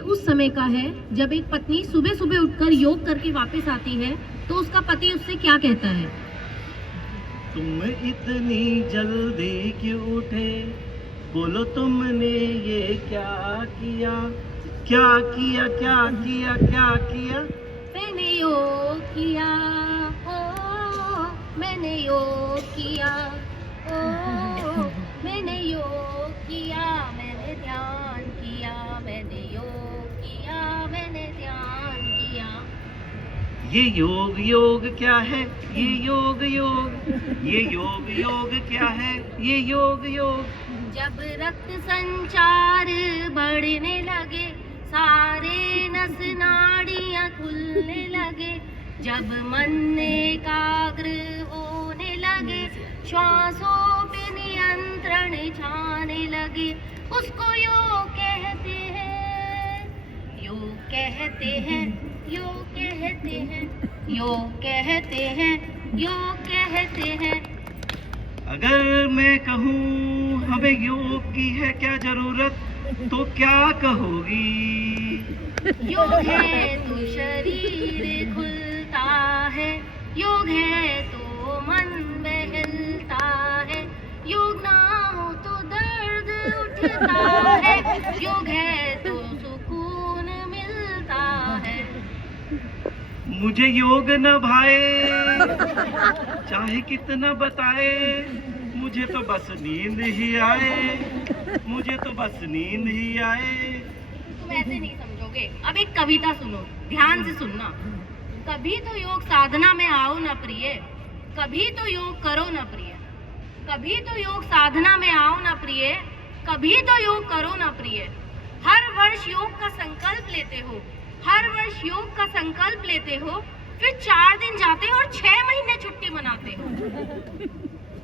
उस समय का है जब एक पत्नी सुबह सुबह उठकर योग करके वापस आती है तो उसका पति उससे क्या कहता है? तुम इतनी जल्दी क्यों उठे, बोलो तुमने ये क्या किया, क्या किया क्या किया क्या किया? मैंने योग किया, ओ मैंने योग किया, ओ मैंने योग किया, मैंने ध्यान किया, मैंने योग किया, मैंने ध्यान किया। ये योग योग क्या है, ये योग योग, ये योग योग क्या है, ये योग योग। जब रक्त संचार बढ़ने लगे, सारे नस नाड़ियां खुलने लगे, जब मन एकाग्र होने लगे, श्वासों पे नियंत्रण छाने लगे, उसको योग कहते हैं, योग कहते हैं, योग कहते हैं, योग कहते हैं, योग कहते हैं। अगर मैं कहूँ हमें योग की है क्या जरूरत, तो क्या कहोगी? योग है तो शरीर खुलता है, योग है तो मन बहलता है, योग ना हो तो दर्द उठता है, योग है तो सुकून मिलता है। मुझे योग न भाए, चाहे कितना बताए, मुझे तो बस नींद ही आए, मुझे तो बस नींद ही आए। तुम ऐसे नहीं समझोगे। अब एक कविता सुनो, ध्यान से सुनना। कभी तो योग साधना में आओ ना प्रिय, कभी तो योग करो ना प्रिय, कभी तो योग साधना में आओ ना प्रिय, कभी तो योग करो ना प्रिय। हर वर्ष योग का संकल्प लेते हो, हर वर्ष योग का संकल्प लेते हो, फिर 4 दिन जाते हो और 6 महीने छुट्टी मनाते हो।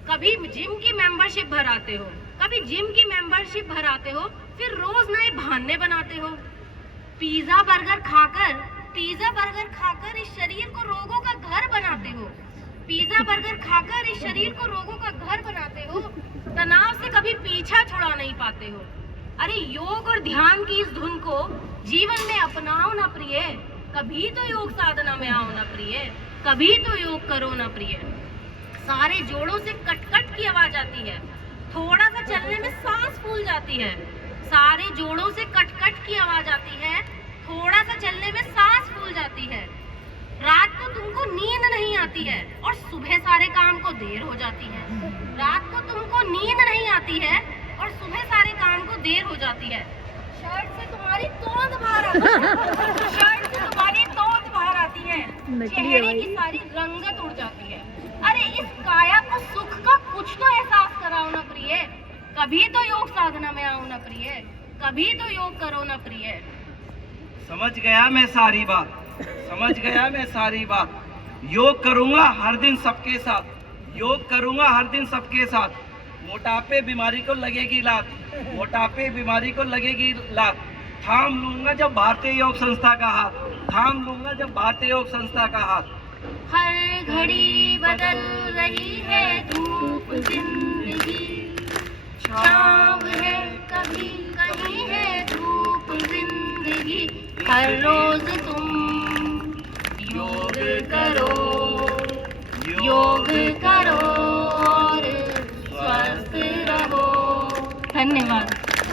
कभी जिम की मेंबरशिप भराते हो, कभी जिम की मेंबरशिप भराते हो, फिर रोज नए बहाने बनाते हो। पिज्जा बर्गर खाकर इस शरीर को रोगों का घर बनाते हो, पिज्जा बर्गर खाकर इस शरीर को रोगों का घर बनाते हो। तनाव से कभी पीछा छुड़ा नहीं पाते हो। अरे योग और ध्यान की इस धुन को जीवन में अपनाओ ना प्रिय, कभी तो योग साधना में आओ ना प्रिय, कभी तो योग करो ना प्रिय। सारे जोड़ों से कट की आवाज आती है, थोड़ा सा चलने में सांस फूल जाती है। सारे जोड़ों से कट की आवाज आती है, थोड़ा सा चलने में सांस फूल जाती है। रात को तुमको नींद नहीं आती है और सुबह सारे काम को देर हो जाती है। रात को तुमको नींद नहीं आती है और सुबह सारे काम को देर हो जाती है। शर्ट से तुम्हारी तोंद बाहर आती है, शर्ट से तुम्हारी तोंद बाहर आती है, चेहरे की सारी रंगत उड़ जाती है। अरे इस काया को सुख का कुछ तो एहसास कराओ ना प्रिय, कभी तो योग साधना में आओ ना प्रिय, कभी तो योग करो ना प्रिय। समझ गया मैं सारी बात, समझ गया मैं सारी बात। योग करूंगा हर दिन सबके साथ, योग करूंगा हर दिन सबके साथ। मोटापे बीमारी को लगेगी लात, मोटापे बीमारी को लगेगी लात। थाम लूंगा जब भारतीय योग संस्था का हाथ, थाम लूंगा जब भारतीय योग संस्था का हाथ। हर घड़ी बदल रही है धूप जिंदगी, शाम है कभी कहीं है धूप जिंदगी। हर रोज तुम योग करो, योग करो और स्वस्थ रहो। धन्यवाद।